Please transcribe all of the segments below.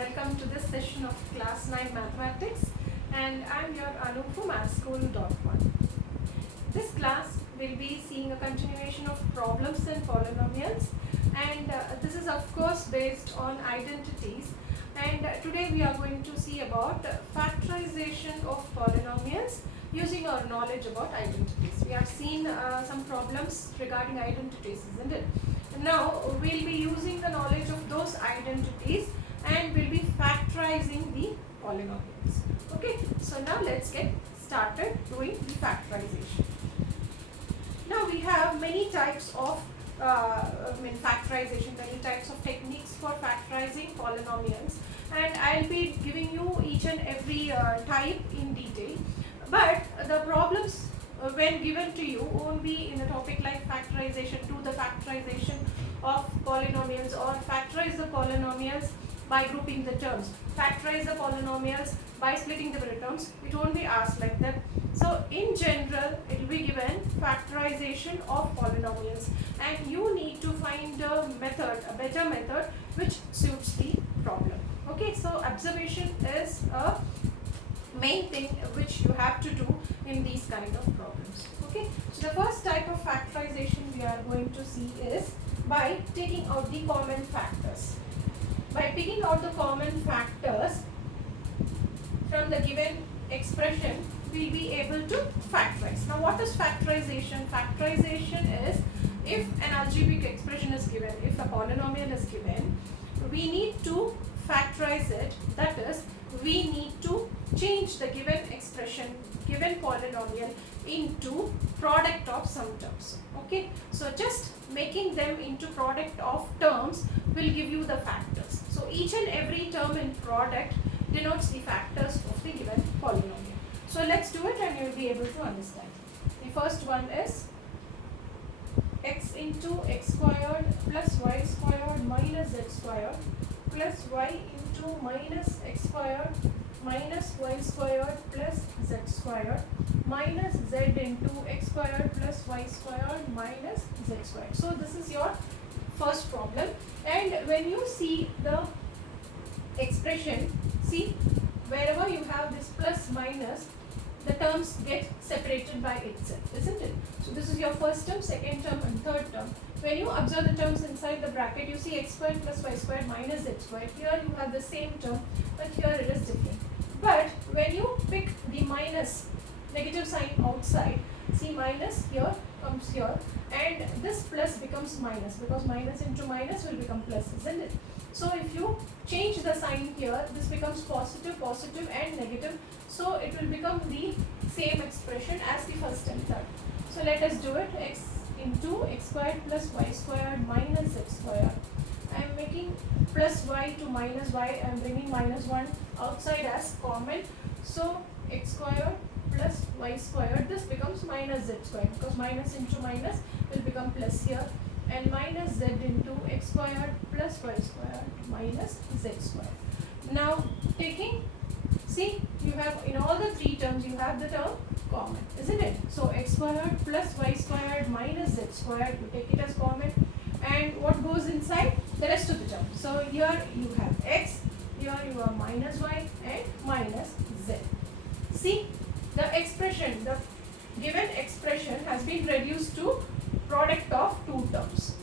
welcome to this session of class 9 mathematics, and I'm your Anu from mathschool.1. This class will be seeing a continuation of problems and polynomials, and this is of course based on identities, and today we are going to see about factorization of polynomials using our knowledge about identities. We have seen some problems regarding identities, isn't it? Now we'll be using the knowledge of those identities and we'll be factorizing the polynomials. Okay, so now let's get started doing the factorization. Now we have many types of factorization, many types of techniques for factorizing polynomials, and I'll be giving you each and every type in detail. But the problems when given to you won't be in a topic like factorization, do the factorization of polynomials, or factorize the polynomials by grouping the terms, factorize the polynomials by splitting the terms. It won't be asked like that. So in general it will be given factorization of polynomials, and you need to find a method, a better method which suits the problem. Okay, so observation is a main thing which you have to do in these kind of problems. Okay, so the first type of factorization we are going to see is by taking out the common factors. By picking out the common factors from the given expression, we will be able to factorize. Now what is factorization? Factorization is if an algebraic expression is given, if a polynomial is given, we need to factorize it. That is, we need to change the given expression, given polynomial, into product of some terms. Okay, so just making them into product of terms will give you the factors. So each and every term in product denotes the factors of the given polynomial. So let's do it and you will be able to understand. The first one is x into x squared plus y squared minus z squared plus y into minus x squared minus y squared plus z squared minus z into x squared plus y squared minus z squared. So this is your first problem, and when you see the expression, see wherever you have this plus minus, the terms get separated by itself, isn't it? So this is your first term, second term and third term. When you observe the terms inside the bracket, you see x squared plus y squared minus z squared. Here you have the same term, but here it is different. But when you pick the minus, negative sign outside, see minus here comes here, and this plus becomes minus, because minus into minus will become plus, isn't it? So if you change the sign here, this becomes positive, positive and negative. So it will become the same expression as the first and third. So let us do it. X into x squared plus y squared minus z squared. I am making plus y to minus y. I am bringing minus 1 outside as common. So x squared plus y squared, this becomes minus z squared, because minus into minus will become plus here, and minus z into x squared plus y squared minus z squared. Now taking, see, you have in all the three terms you have the term common, isn't it? So x squared plus y squared minus z squared, you take it as common, and what goes inside? The rest of the term. So here you have x, here you have minus y and minus z. See, the expression, the given expression has been reduced to product of two terms,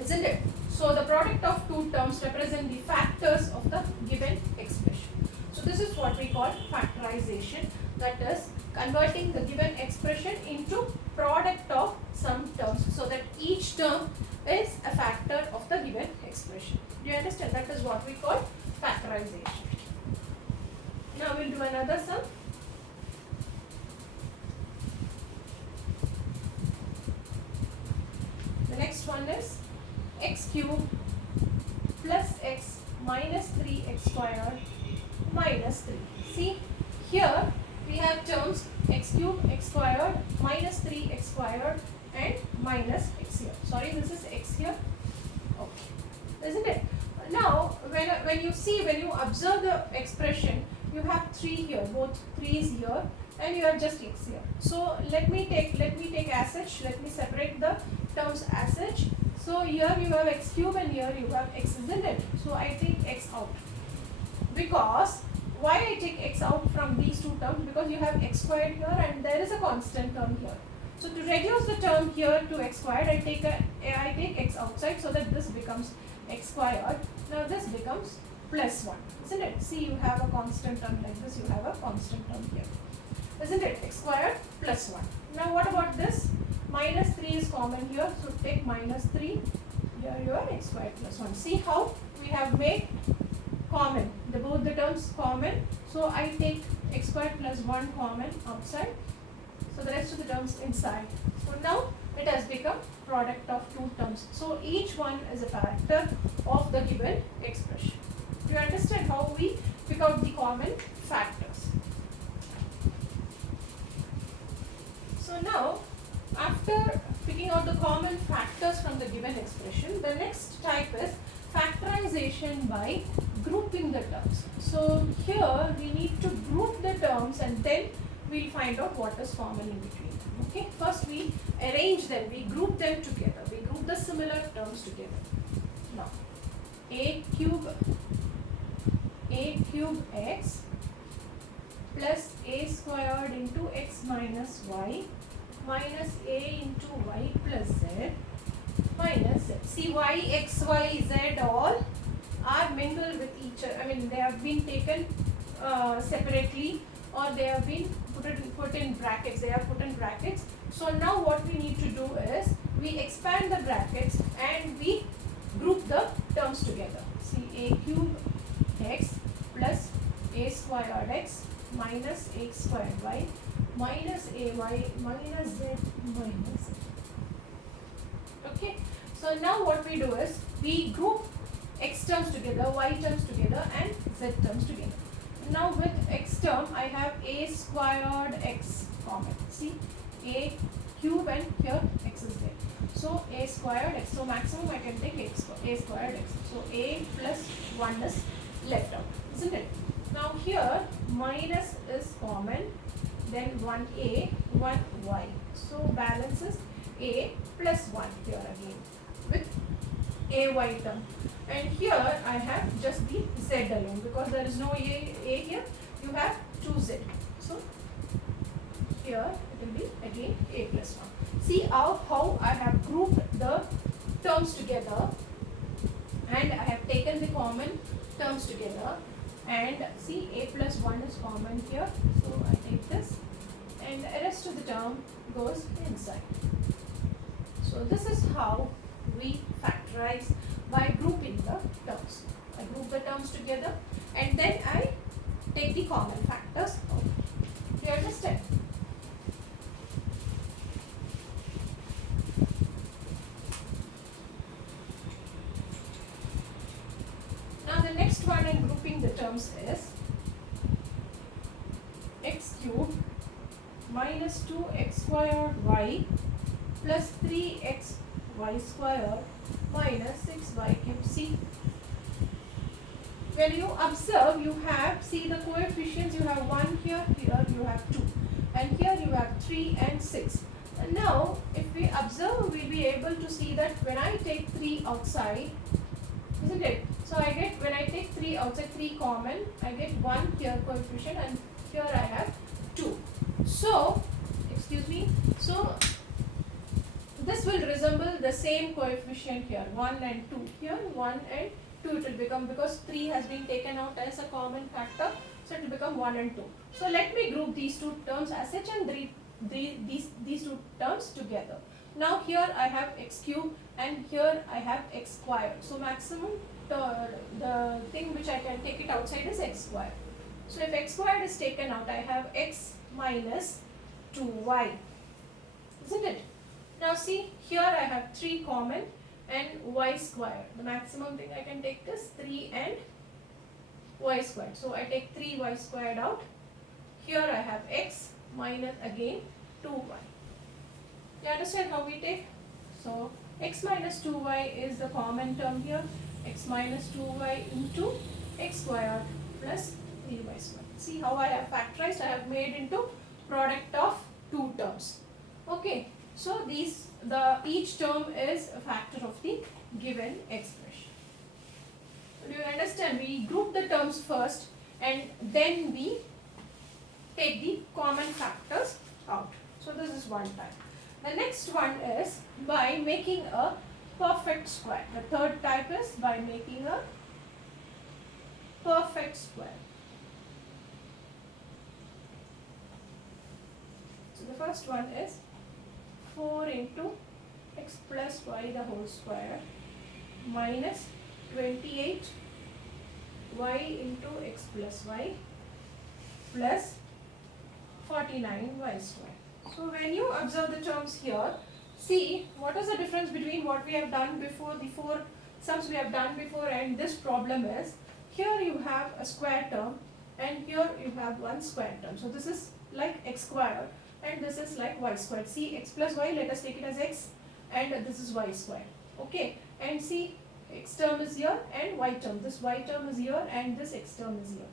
isn't it? So the product of two terms represent the factors of the given expression. So this is what we call factorization, that is converting the given expression into product of some terms, so that each term is a factor of the given expression. Do you understand? That is what we call factorization. Now we'll do another sum. The next one is x cubed plus x minus 3x squared minus 3. See, here we have terms x cubed, x squared, minus 3x squared and minus x here. Sorry, this is x here. Okay, isn't it? Now when you observe the expression, you have 3 here, both 3's here, and you have just x here. So let me take as such, let me separate the terms as such. So here you have x cube and here you have x, isn't it? So I take x out. because why I take x out from these two terms, because you have x squared here and there is a constant term here. So to reduce the term here to x squared, I take x outside, so that this becomes x squared. Now this becomes plus 1, isn't it? See, you have a constant term like this, you have a constant term here, isn't it? X squared plus 1. Now what about this? Minus 3 is common here, so take minus 3. Here you are x squared plus 1. See how we have made common, both the terms common. So I take x squared plus 1 common outside. So the rest of the terms inside. So now it has become product of two terms. So each one is a factor of the given expression. Do you understand how we pick out the common factors? So now, after picking out the common factors from the given expression, the next type is factorization by grouping the terms. So here we need to group the terms and then we'll find out what is common in between them. Okay, first we arrange them, we group them together, we group the similar terms together. Now, a cube x plus a squared into x minus y minus a into y plus z minus z. See, y, x, y, z all are mingled with each other. I mean, they have been taken separately, or they have been put in brackets. They are put in brackets. So now what we need to do is we expand the brackets and we group the terms together. See, a cube x plus a squared x minus x squared y minus ay minus z minus z. Okay. So now what we do is we group x terms together, y terms together and z terms together. Now with x term I have a squared x common. See, a cube and here x is there. So a squared x. So maximum I can take a squared x. So a plus 1 is left out, isn't it? Now here minus is common, then 1a, 1y. So balance is a plus 1 here again with ay term. And here I have just the z alone, because there is no a here, you have 2z. So here it will be again a plus 1. See how I have grouped the terms together and I have taken the common terms together, and see, a plus 1 is common here, so I take this and the rest of the term goes inside. So this is how we factorize by grouping the terms. I group the terms together and then I take the common factors out. Do you understand? Now the next one in grouping the terms is x cube minus 2x squared y plus 3x y squared minus 6y cube. See, when you observe, you have, see the coefficients, you have 1 here, here you have 2, and here you have 3 and 6. And now if we observe, we'll be able to see that when I take 3 outside, isn't it? So I get, when I take 3 outside, 3 common, I get 1 here coefficient and here I have 2. So, excuse me, so this will resemble the same coefficient here, 1 and 2. Here 1 and 2 it will become, because 3 has been taken out as a common factor, so it will become 1 and 2. So let me group these two terms as such and these two terms together. Now here I have x cube and here I have x squared. So maximum the thing which I can take it outside is x squared. So if x squared is taken out, I have x minus 2y, isn't it? Now see, here I have 3 common and y squared. The maximum thing I can take is 3 and y squared. So I take 3y squared out. Here I have x minus again 2y. You understand how we take? So x minus 2y is the common term here. X minus 2y into x squared plus 3y squared. See how I have factorized? I have made into product of two terms. Okay. So each term is a factor of the given expression. Do you understand? understand? We group the terms first and then we take the common factors out. So this is one type. The next one is by making a perfect square. The third type is by making a perfect square. So the first one is 4 into x plus y the whole square minus 28 y into x plus y plus 49 y square. So when you observe the terms here, see what is the difference between what we have done before, the four sums we have done before, and this problem is, here you have a square term and here you have one square term. So this is like x squared and this is like y squared. See, x plus y, let us take it as x, and this is y squared. Okay, and see, x term is here and y term. This y term is here and this x term is here.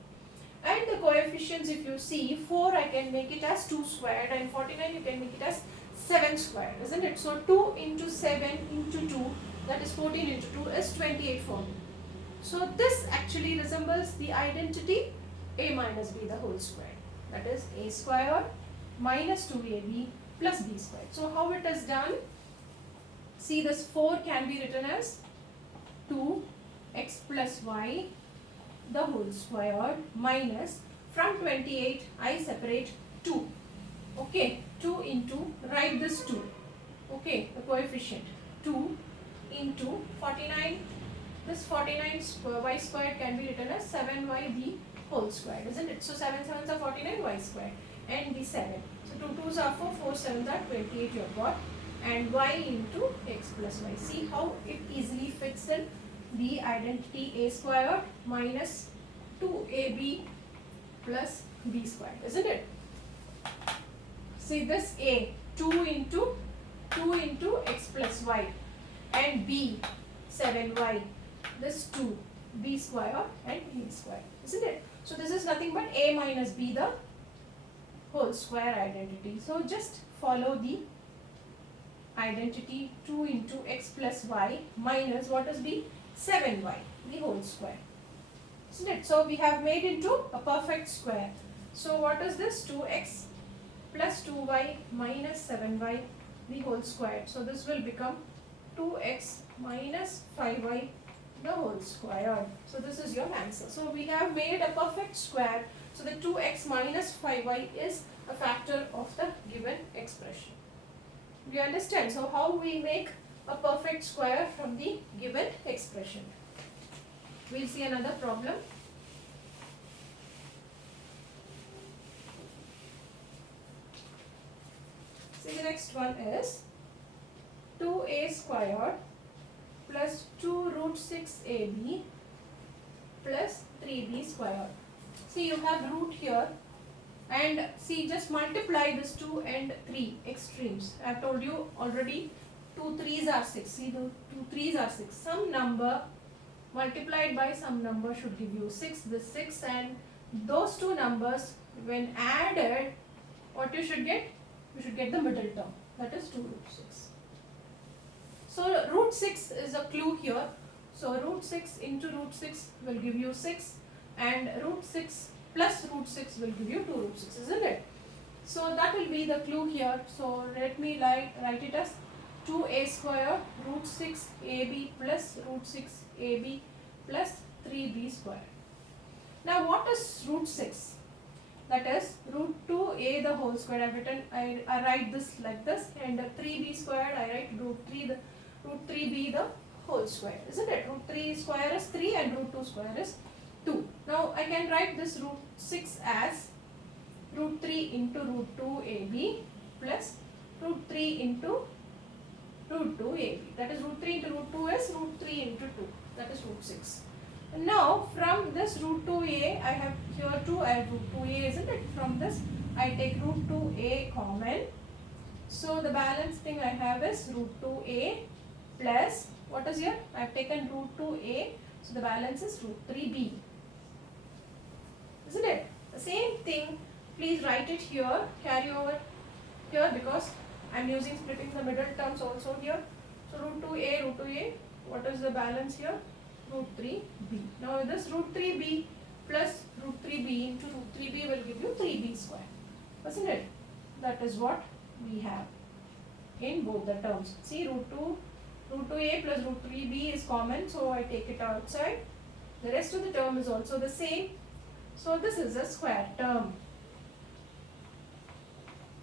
And the coefficients, if you see, 4 I can make it as 2 squared and 49 you can make it as 7 squared, isn't it? So 2 into 7 into 2, that is 14 into 2 is 28 for me. So this actually resembles the identity a minus b the whole square. That is a squared minus 2ab plus b squared. So how it is done? See, this 4 can be written as 2x plus y the whole squared minus, from 28 I separate 2. Okay, 2 into, write this 2. Okay, the coefficient 2 into 49. This 49 y squared can be written as 7y the whole squared, isn't it? So 7 sevens are 49 y squared and the 7. So 2 2s are 4, 4 7s are 28 you have got, and y into x plus y. See how it easily fits in the identity a squared minus 2ab plus b squared, isn't it? See this a, 2 into x plus y, and b 7y, this 2 b square and b square, isn't it? So this is nothing but a minus b the whole square identity. So just follow the identity 2 into x plus y minus what is b? 7y the whole square, isn't it? So we have made into a perfect square. So what is this? 2x plus 2y minus 7y the whole square. So this will become 2x minus 5y the whole square. So this is your answer. So we have made a perfect square. So the 2x minus 5y is a factor of the given expression. Do you understand? So how we make a perfect square from the given expression? We'll see another problem. See, the next one is 2a squared plus 2 root 6ab plus 3b squared. See, you have root here, and see, just multiply this 2 and 3 extremes. I have told you already, 2 3s are 6. See, the 2 3s are 6. Some number multiplied by some number should give you 6. This 6, and those two numbers when added, what you should get? You should get the middle term, that is 2 root 6. So root 6 is a clue here. So root 6 into root 6 will give you 6, and root 6 plus root 6 will give you 2 root 6, isn't it? So that will be the clue here. So let me write it as 2a square root 6 ab plus root 6 ab plus 3b square. Now what is root 6? That is root 2a the whole square. I write this like this, and 3b squared I write root 3b the whole square, isn't it? Root 3 square is 3 and root 2 square is 2. Now I can write this root 6 as root 3 into root 2ab plus root 3 into root 2ab. That is root 3 into root 2 is root 3 into 2. That is root 6. And now from this root 2a, I have here 2, I have root 2a, isn't it? From this I take root 2a common. So the balance thing I have is root 2a plus, what is here? I have taken root 2a, so the balance is root 3b. Isn't it? The same thing, please write it here, carry over here, because I am using splitting the middle terms also here. So root 2a, what is the balance here? root 3b. Now this root 3b plus root 3b into root 3b will give you 3b square, isn't it? That is what we have in both the terms. See, root 2a plus root 3b is common, so I take it outside. The rest of the term is also the same. So this is a square term.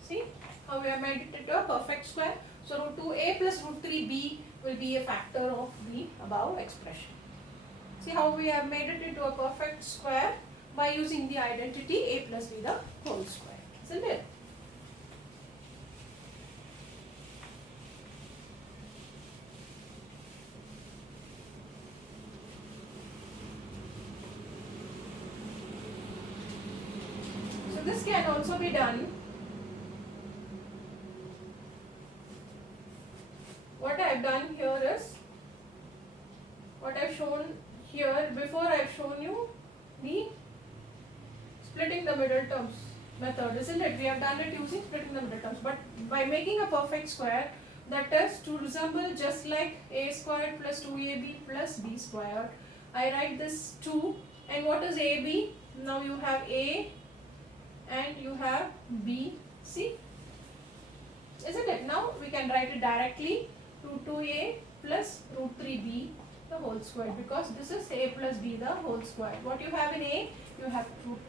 See how we have made it into a perfect square. So root 2a plus root 3b will be a factor of the above expression. See how we have made it into a perfect square by using the identity a plus b the whole square, isn't it? So this can also be done. What I have done here is, what I have shown here, before I have shown you the splitting the middle terms method, isn't it? We have done it using splitting the middle terms, but by making a perfect square, that is to resemble just like a squared plus 2ab plus b squared, I write this 2, and what is ab? Now you have a and you have b, see, isn't it? Now we can write it directly, root 2a plus root 3b the whole square, because this is a plus b the whole square. What you have in a, you have root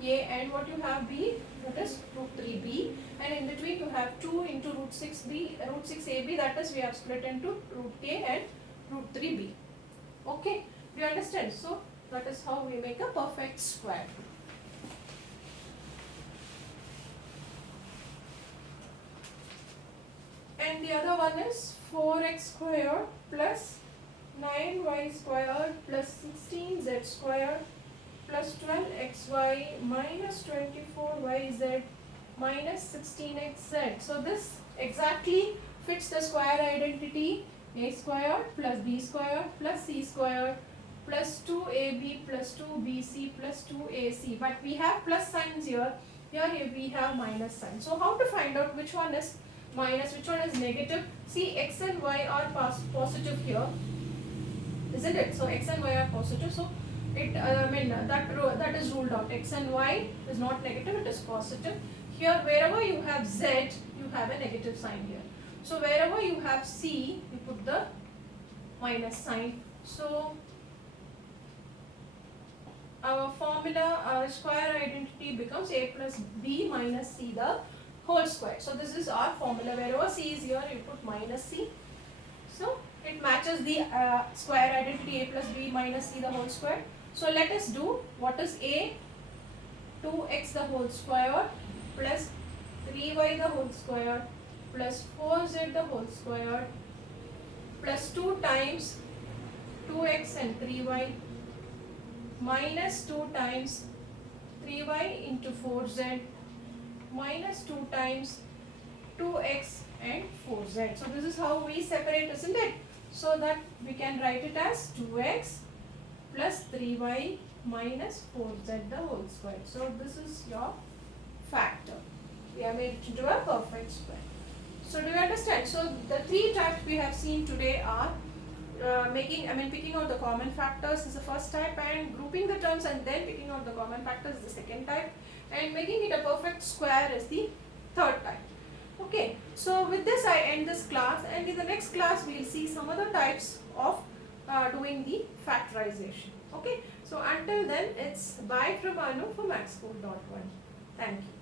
2a, and what you have b, that is root 3b, and in between you have 2 into root 6ab, that is we have split into root a and root 3b. Okay, do you understand? So that is how we make a perfect square. And the other one is 4x squared plus 9y squared plus 16z squared plus 12xy minus 24yz minus 16xz. So this exactly fits the square identity a squared plus b squared plus c squared plus 2ab plus 2bc plus 2ac. But we have plus signs here. Here we have minus sign. So how to find out which one is minus, which one is negative? See, x and y are positive here, isn't it? So x and y are positive, so it that is ruled out. X and y is not negative, it is positive. Here wherever you have z, you have a negative sign here. So wherever you have c, you put the minus sign. So our formula, our square identity becomes a plus b minus c the whole square. So this is our formula. Wherever c is here, you put minus c. So it matches the square identity a plus b minus c the whole square. So let us do, what is a? 2x the whole square plus 3y the whole square plus 4z the whole square plus 2 times 2x and 3y minus 2 times 3y into 4z minus 2 times 2x and 4z. So this is how we separate, isn't it? So that we can write it as 2x plus 3y minus 4z the whole square. So this is your factor. We have made it into a perfect square. So do you understand? So the three types we have seen today are picking out the common factors is the first type, and grouping the terms and then picking out the common factors is the second type, and making it a perfect square is the third type. Okay, so with this I end this class, and in the next class we will see some other types of doing the factorization. Okay, so until then it's bye from Anu from Maxschool.1. Thank you.